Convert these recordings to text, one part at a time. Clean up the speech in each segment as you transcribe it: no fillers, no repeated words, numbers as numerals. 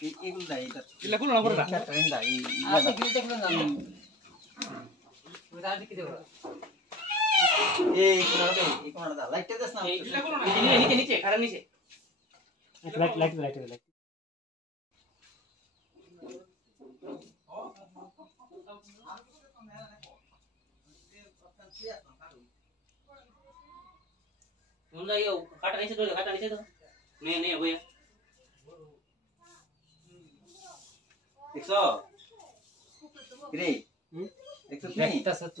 এগুলো নাই এটা এগুলা কোন না করে না ট্রেন দা এই আপনি কি দেখলেন না ওটা দেখি দেব এই কোনটা দা লাইটটা দেস না এগুলা কোন না নিচে নিচে কারণ নিচে লাইট मुंडा ये काटा नीचे दो नहीं भैया দেখছো রে দেখছো তুমি একটা সত্য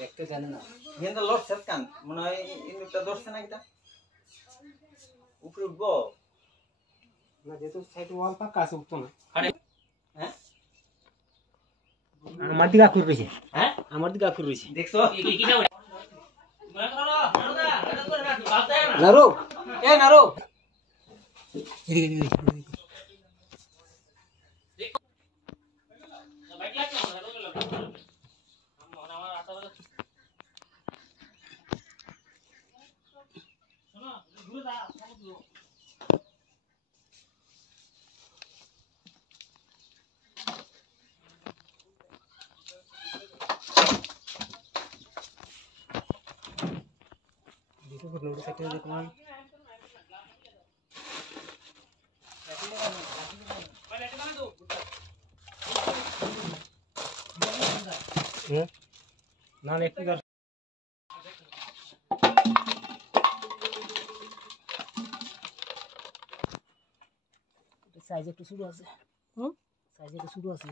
দেখতে জানে না গেন্দা লট সেট কান মনে হয় ইনটা ধরছে না এটা উপরে উঠবো না যেহেতু সাইড ওয়াল পাকা আছে উঠতো না হ্যাঁ আমার দিকে আকুর রইছে হ্যাঁ আমার দিকে আকুর রইছে দেখছো কি যাও নারো এ নারো এদিকে देखो कुछ नोटिस आते हैं देखो ना एक कर সাইজ একটু ছোট আছে সাইজ একটু ছোট আছে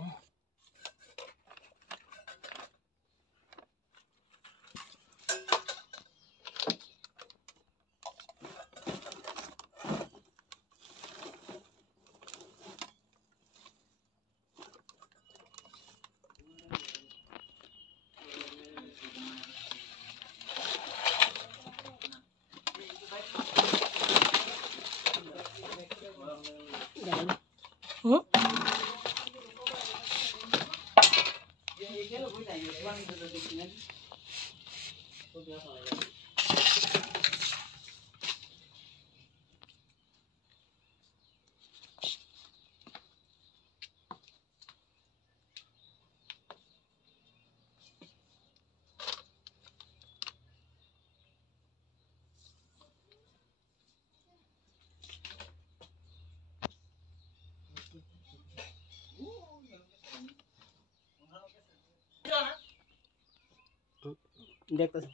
দেখতেছি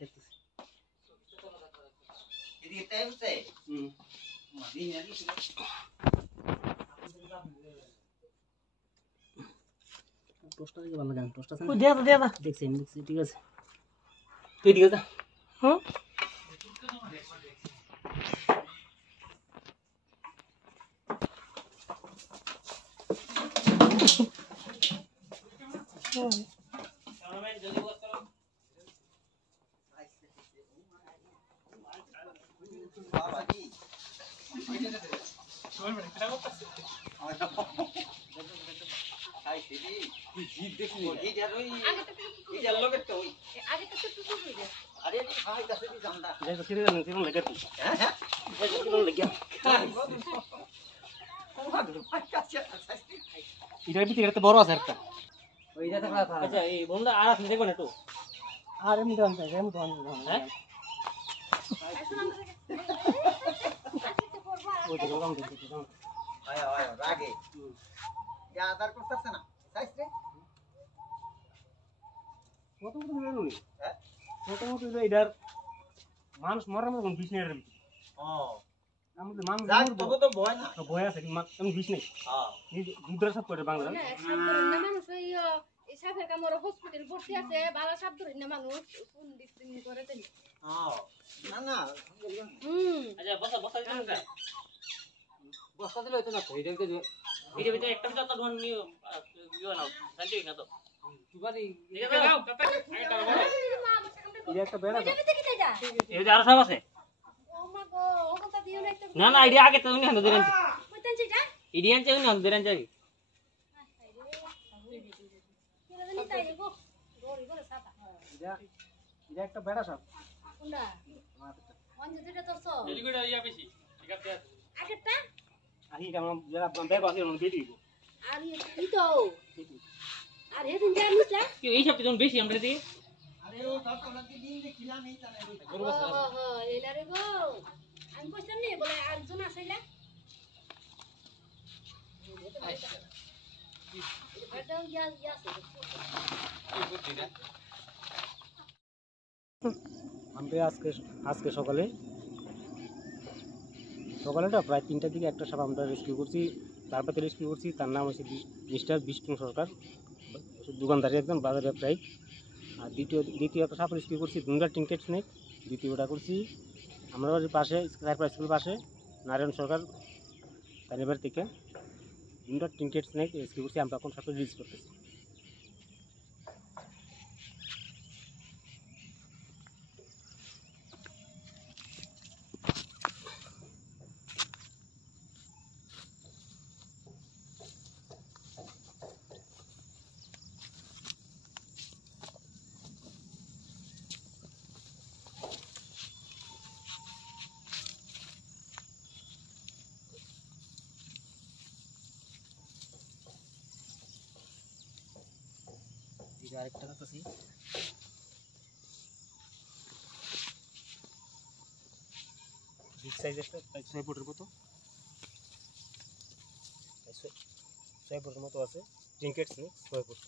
এদিকে টাইম সে মাদি নাকি টোস্টটা দিকে ভালো জান টোস্টটা আছে দে দা দেখছি ঠিক আছে তুই দিকে যা হ্যাঁ বাবাজি খাই দিদি তুই জিদ দেখলি এই যা রই এই যা লগে তো আগে তো একটু টুকু হয়ে যায় আরে খাই কাছে দি জানদা দেখো ঠিক আছে ঠিক লাগে হ্যাঁ হ্যাঁ ঠিক লাগে এটার ভিতরে একটা বড় আছে একটা ওই যা থাকা था আচ্ছা এই বন্ধা আর আছে দেখো না একটু আর এমনি তো আনতে এমনি তো হ্যাঁ ও তো গরম দিতে আয় আয় রাগে যা আদার করতেছ না সাইজ রে কত কত বেরো নি হ্যাঁ মোটামুটি এটার মানুষ মরার মতন বিষ নেই ও আমাদের মানুষ যাক তবু তো ভয় না ভয় আছে আমি বিষ নেই হ্যাঁ দুধের সব করে বাংলা না সাপ ধরে না মানুষ ওই এই সাপের কামড় হসপিটাল ভর্তি আছে বালা সাপ ধরে না মানুষ কোন দিক থেকে করে দেন হ্যাঁ না না আচ্ছা বসা দিন না বস্তা দিলে হতো না তো এটা ভিডিও ভিতরে একটা তো ধন নিও ইও নাও শান্তি না তো তুবারি দেখে দাও কাকা এটা একটা বেড়া ওইটা ভিতরে কি যা এই যে আরো সব আছে ও মা গো ও কথা দিও না একটা না না আইডিয়া আগে তো উনি হাতে দেন কইতেন সেটা ইডিয়ান চাই উনি হাতে দেন চাই কেন জানি তাই গো গরি গরে সাপা এটা একটা বেড়া সব কোনটা অন যেটা তো সো এলিগুড়া ইয়া বেশি ঠিক আছে আগেরটা আহি কেমন যারা ব্যাগ আছে ওন দিয়ে দিব আর ই তো আর হেদিন যা নিছলা কি এই সপ্তাহে যখন বেশি আমরা দিই আরে ও সকালকে দিন দেখিলাম এই তানে এলা রে গো আমি কইতাম নি বলে আরেকজন আছেলা এটাও ইয়া আছে আমরা আজকে সকালেটা প্রায় 3টার দিকে একটা সাপ আমরা রেস্কিউ করছি, তারপরে রেস্কিউ করছি। তার নাম হচ্ছে মিস্টার বিষ্ণু সরকার, দোকানদারি একজন বাজার ব্যবসায়ী। আর দ্বিতীয় একটা সাপ রেস্কিউ করছি দুঙ্গা টিঙ্কেট স্নেক। দ্বিতীয়টা করছি আমরা বাড়ির পাশে স্কুলের পাশে নারায়ণ সরকার তার বাড়ি থেকে দুঙ্গা টিঙ্কেট স্নেক রেস্কিউ করছি। আমরা এখন সাপে রিলিজ করতেছি। আরেকটা কাছে বিগ সাইজ একটা 6 ফুটের মতো 6 ফুটের মতো আছে টিঙ্কেট স্নেক 6 ফুট।